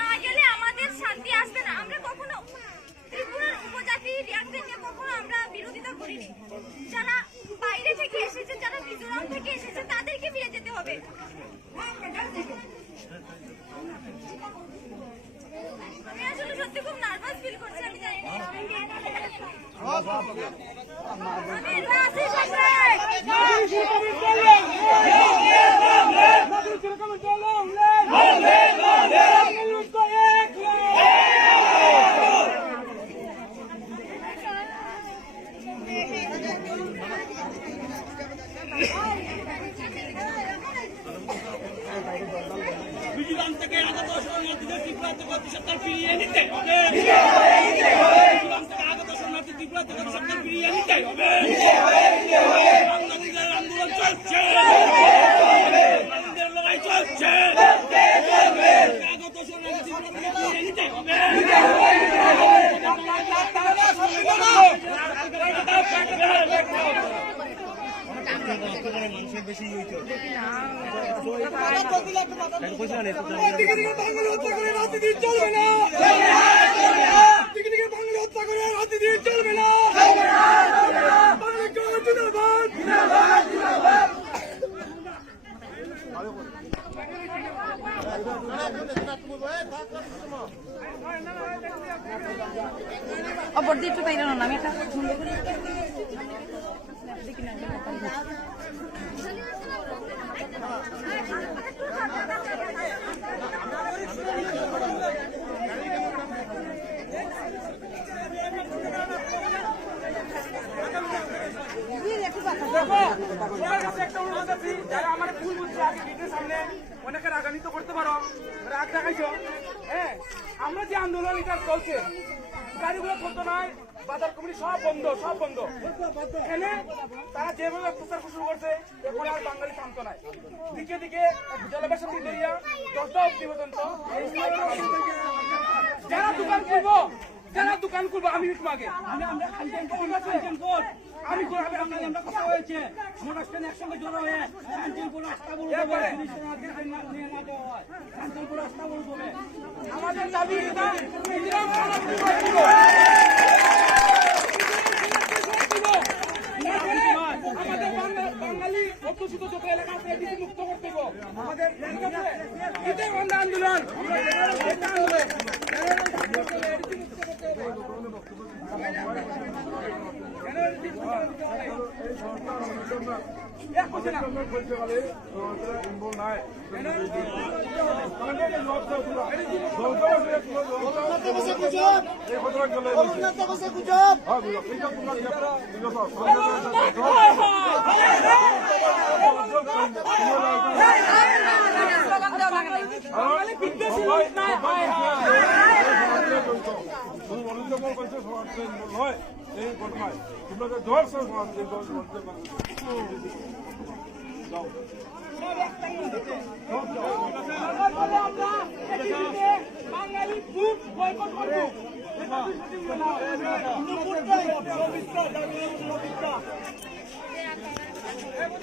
না গেলে আমাদের শান্তি আসবে না। আমরা কখনো ত্রিপুরার উপজাতি রিয়াংদের নিয়ে কখনো আমরা বিরোধিতা করিনি। যারা বাইরে থেকে এসেছে, যারা মিজোরাম থেকে এসেছে, তাদেরকে ফিরে যেতে হবে। আমি আসলে সত্যি খুব নার্ভাস ফিল করছি। আমি জানি না থেকে আগত শরণার্থীদের ত্রিপুরা থেকে অতি সত্তর ফিরিয়ে নিতে হবে। আগত শরণার্থী ত্রিপুরা থেকে অতি সত্তর ফিরিয়ে নিতে হবে। বাংলাদেশের আন্দোলন চলছে, বাংলাদেশের লড়াই চলছে। আগত শরণার্থী ত্রিপুরা থেকে ফিরিয়ে নিতে হবে। মানুষের বেশি অপরদি একটু তাই না আমি এটা অনেকে রাগান্বিত করতে পারো, রাগ দেখাইছো। হ্যাঁ, আমরা যে আন্দোলন এটা চলছে, গাড়িগুলো চলতো নয়, বাজার কমিটি সব বন্ধ, সব বন্ধ। এখানে তারা যেভাবে প্রচার শুরু করছে, এখন আর বাঙালি শান্ত নাই। দিকে দিকে জলবেশন দিয়ে 10টা অব্দি পর্যন্ত যারা দোকান খুলবো, আমি তোমাকে আমরা কথা হয়েছে একসঙ্গে জড়ো হয়ে আমাদের দাবি আমাদের বাঙালি অধ্যুষিত যত এলাকা আছে এটিকে মুক্ত করতে হবে। আমাদের এটাই আমরা আন্দোলন, এই ঘটনায় তোমরা জোর বাঙালি বুক বয়কট করবো।